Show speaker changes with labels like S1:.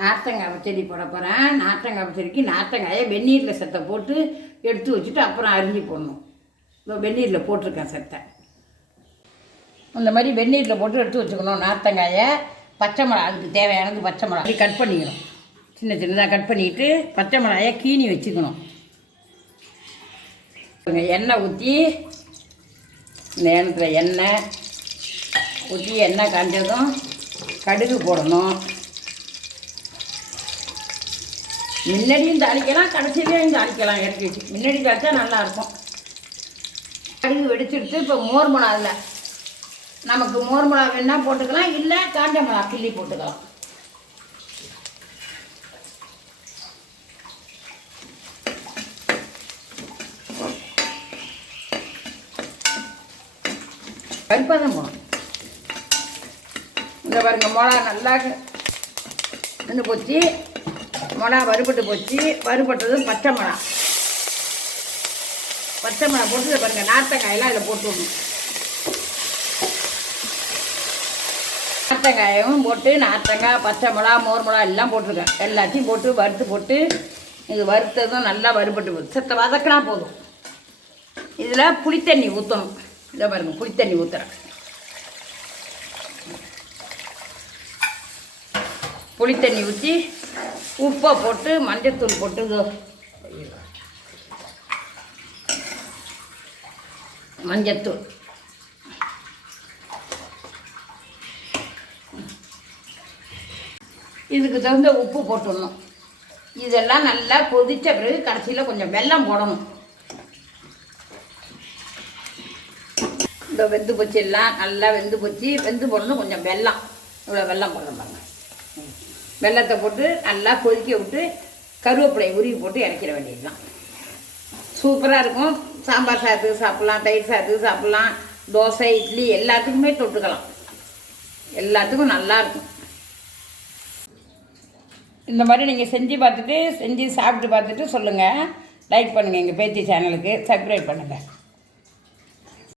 S1: நார்த்தங்காய் பச்சடி போட போகிறேன் நார்த்தங்காய் பச்சடிக்கு நார்த்தங்காயை வெந்நீரில் செத்தை போட்டு எடுத்து வச்சுட்டு அப்புறம் அரிஞ்சு போடணும். இப்போ வெந்நீரில் போட்டிருக்கேன் செத்தை. இந்த மாதிரி வெந்நீரில் போட்டு எடுத்து வச்சுக்கணும் நார்த்தங்காயை. பச்சை மிளகா அதுக்கு தேவையானது பச்சை மிளகா. அப்படி கட் பண்ணிக்கணும். சின்ன சின்னதாக கட் பண்ணிட்டு பச்சை மிளகாயை கீனி வச்சுக்கணும். எண்ணெய் ஊற்றி இந்த எண்ணத்தில் எண்ணெய் ஊற்றி எண்ணெய் காஞ்சதும் கடுகு போடணும். முன்னாடியும் தாளிக்கலாம் கடைசியிலையும் தாளிக்கலாம் இறக்கி வச்சு. முன்னாடி தாளித்தா நல்லாயிருக்கும். கடுகு வெடிச்சிடுத்து இப்போ மோர் மிளகா அதில் நமக்கு மோர் மிளகா வேணால் போட்டுக்கலாம் இல்லை காஞ்ச மிளகா கிள்ளி போட்டுக்கலாம். கருப்பாக போகணும் இந்த பாருங்க மிளகா நல்லா நின்று போச்சு. மிளகா வறுபட்டு போச்சு. வறுபட்டதும் பச்சை மிளகா. பச்சை மிளகா போட்டு இதை பாருங்க நார்த்தங்காயெல்லாம் இதில் போட்டு விடணும். நார்த்தங்காயும் போட்டு நார்த்தங்காய் பச்சை மிளகா மோர் மிளகா எல்லாம் போட்டிருக்கேன். எல்லாத்தையும் போட்டு வறுத்து போட்டு இது வறுத்ததும் நல்லா வறுபட்டு போகுது. செத்த வதக்கினா போதும். இதில் புளித்தண்ணி ஊற்றணும் இதை பாருங்க புளித்தண்ணி ஊற்றுறேன் புளித்தண்ணி ஊற்றி உப்பை போட்டு மஞ்சத்தூள் போட்டு இதோ. மஞ்சத்தூள். இதுக்கு தகுந்த உப்பு போட்டுடணும். இதெல்லாம் நல்லா கொதித்த பிறகு கடைசியில் கொஞ்சம் வெல்லம் போடணும். இந்த வெந்து போச்சு எல்லாம் நல்லா வெந்து போச்சு. வெந்து போடணும் கொஞ்சம் வெல்லம். இவ்வளோ வெல்லம் போடணும் பாருங்கள் வெல்லத்தை போட்டு நல்லா கொதிக்க விட்டு கருவேப்பிலையை உருவி போட்டு இறைக்கிற வேண்டியது தான் சூப்பராக இருக்கும். சாம்பார் சாதத்துக்கு சாப்பிட்லாம் தயிர் சாதத்துக்கு சாப்பிட்லாம் தோசை இட்லி எல்லாத்துக்குமே தொட்டுக்கலாம். எல்லாத்துக்கும் நல்லாயிருக்கும் இந்த மாதிரி நீங்கள் செஞ்சு பார்த்துட்டு செஞ்சு சாப்பிட்டு பார்த்துட்டு சொல்லுங்கள் லைக் பண்ணுங்கள் எங்கள் பேத்தி சேனலுக்கு சப்ஸ்கிரைப் பண்ணுங்கள்